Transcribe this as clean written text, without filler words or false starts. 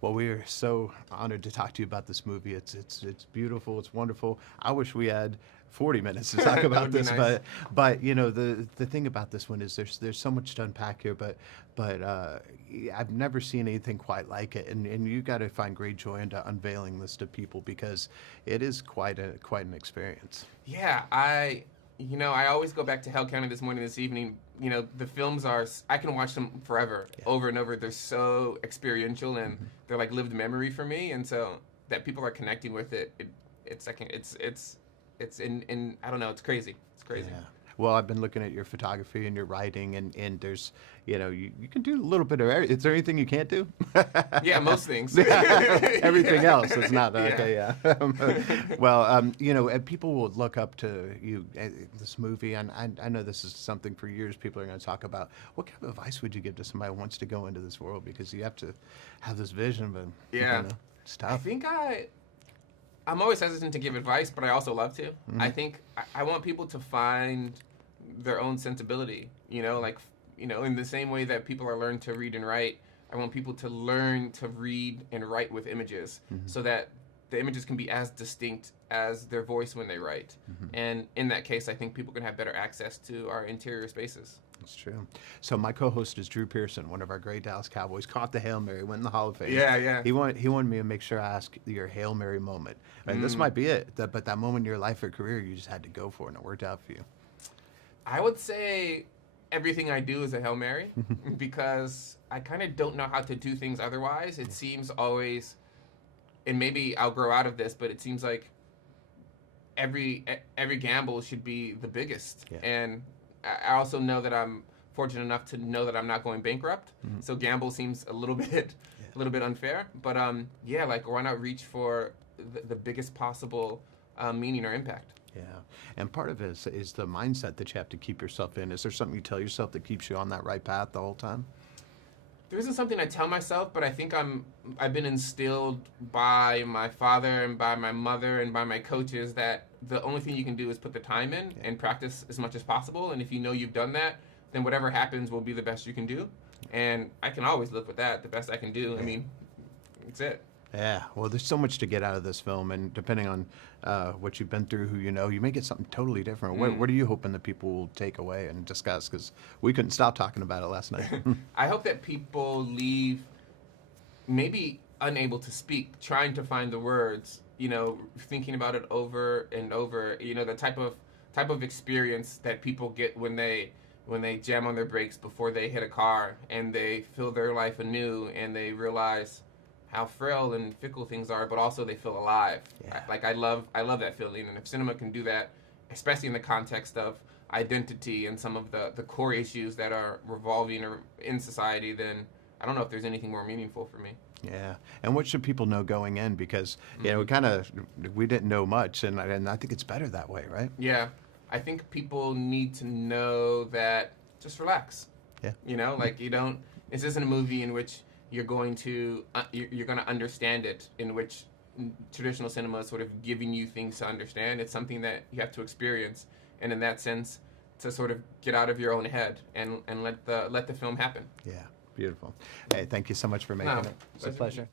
Well, we are so honored to talk to you about this movie. It's beautiful. It's wonderful. I wish we had 40 minutes to talk That about would be this, nice. but you know the thing about this one is there's so much to unpack here, but I've never seen anything quite like it, and you got to find great joy into unveiling this to people because it is quite an experience. Yeah, I always go back to Hell County this morning, this evening. The films I can watch them forever, Yeah. over and over. They're so experiential and they're like lived memory for me. And so that people are connecting with it's in I don't know, it's crazy. It's crazy. Yeah. Well, I've been looking at your photography and your writing, and there's, you can do a little bit of is there anything you can't do? Yeah, most things. Everything Yeah. else is not, Yeah. okay, yeah. Well, and people will look up to you, this movie, and I know this is something for years people are going to talk about. What kind of advice would you give to somebody who wants to go into this world? Because you have to have this vision, but, Yeah. it's I tough. think I'm always hesitant to give advice, but I also love to. Mm-hmm. I think I want people to find their own sensibility, in the same way that people are learned to read and write. I want people to learn to read and write with images so that the images can be as distinct as their voice when they write. And in that case, I think people can have better access to our interior spaces. That's true. So my co-host is Drew Pearson, one of our great Dallas Cowboys. Caught the Hail Mary, went in the Hall of Fame. Yeah, yeah. He wanted me to make sure I ask your Hail Mary moment. And this might be it, but that moment in your life or career you just had to go for it, and it worked out for you. I would say everything I do is a Hail Mary because I kind of don't know how to do things otherwise. It seems always, and maybe I'll grow out of this, but it seems like every gamble should be the biggest. Yeah. And I also know that I'm fortunate enough to know that I'm not going bankrupt. So gamble seems a little bit unfair. But yeah, like why not reach for the biggest possible meaning or impact? Yeah. And part of it is the mindset that you have to keep yourself in. Is there something you tell yourself that keeps you on that right path the whole time? There isn't something I tell myself, but I think I've been instilled by my father and by my mother and by my coaches that the only thing you can do is put the time in and practice as much as possible. And if you know you've done that, then whatever happens will be the best you can do. And I can always live with that, the best I can do. I mean, that's it. Yeah, well, there's so much to get out of this film, and depending on what you've been through, who you know, you may get something totally different. What are you hoping that people will take away and discuss? Because we couldn't stop talking about it last night. I hope that people leave maybe unable to speak, trying to find the words, thinking about it over and over, the type of experience that people get when they jam on their brakes before they hit a car and they feel their life anew and they realize how frail and fickle things are, but also they feel alive. Yeah. I love that feeling, and if cinema can do that, especially in the context of identity and some of the core issues that are revolving in society, then I don't know if there's anything more meaningful for me. Yeah, and what should people know going in? Because we didn't know much, and I think it's better that way, right? Yeah, I think people need to know that just relax. Yeah. You don't. This isn't a movie in which you're going to understand it, in which traditional cinema is sort of giving you things to understand. It's something that you have to experience, and in that sense, to sort of get out of your own head and let the film happen. Yeah, beautiful. Hey, thank you so much for making it. It's a pleasure.